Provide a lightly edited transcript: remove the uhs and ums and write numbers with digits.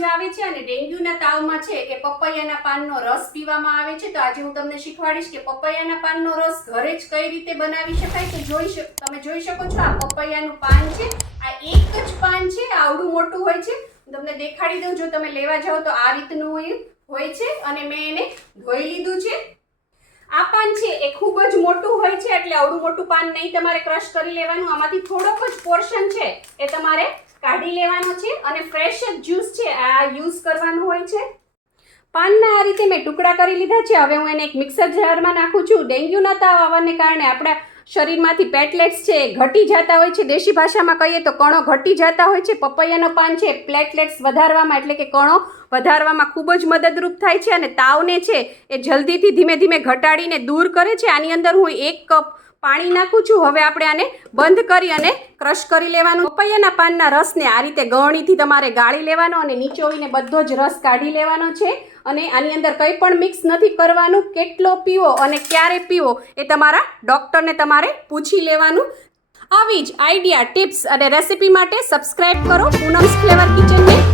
જ આવે છે અને ડેન્ગ્યુના તાવમાં છે એ પપૈયાના પાનનો રસ પીવામાં આવે છે. તો આજે હું તમને શીખવાડીશ કે પપૈયાના પાનનો રસ ઘરે જ કઈ રીતે બનાવી શકાય. તો તમે જોઈ શકો છો, આ પપૈયાનું પાન છે. આ એક જ પાન છે, આવડું મોટું હોય છે. તમને દેખાડી દઉં, જો તમે લેવા જાઓ તો આ રીતનું હોય છે અને મેં એને ધોઈ લીધું છે. આ પાન છે એ ખૂબ જ મોટું હોય છે, એટલે આવડું મોટું પાન નહીં તમારે ક્રશ કરી લેવાનું. આમાંથી થોડોક જ પોર્શન છે એ તમારે કાઢી લેવાનો છે અને ફ્રેશ જ જ્યુસ છે આ યુઝ કરવાનું હોય છે. પાનના આ રીતે મેં ટુકડા કરી લીધા છે. હવે હું એને એક મિક્સર જારમાં નાખું છું. ડેન્ગ્યુના તાવ આવવાને કારણે આપણા શરીરમાંથી પ્લેટલેટ્સ છે એ ઘટી જતા હોય છે. દેશી ભાષામાં કહીએ તો કણો ઘટી જતા હોય છે. પપૈયાનો પાન છે પ્લેટલેટ્સ વધારવામાં, એટલે કે કણો વધારવામાં ખૂબ જ મદદરૂપ થાય છે અને તાવને છે એ જલ્દીથી ધીમે ધીમે ઘટાડીને દૂર કરે છે. આની અંદર હું 1 કપ પાણી નાખું છું. હવે આપણે આને બંધ કરી અને ક્રશ કરી લેવાનું. પપૈયાના પાનના રસને આ રીતે ગળણીથી તમારે ગાળી લેવાનો અને નીચોવીને બધો જ રસ કાઢી લેવાનો છે. અને આની અંદર કંઈ પણ મિક્સ નથી કરવાનું. કેટલો પીવો અને ક્યારે પીવો એ તમારા ડૉક્ટરને તમારે પૂછી લેવાનું. આવી જ આઈડિયા, ટિપ્સ અને રેસિપી માટે સબસ્ક્રાઈબ કરો પૂનમ્સ ફ્લેવર કિચનને.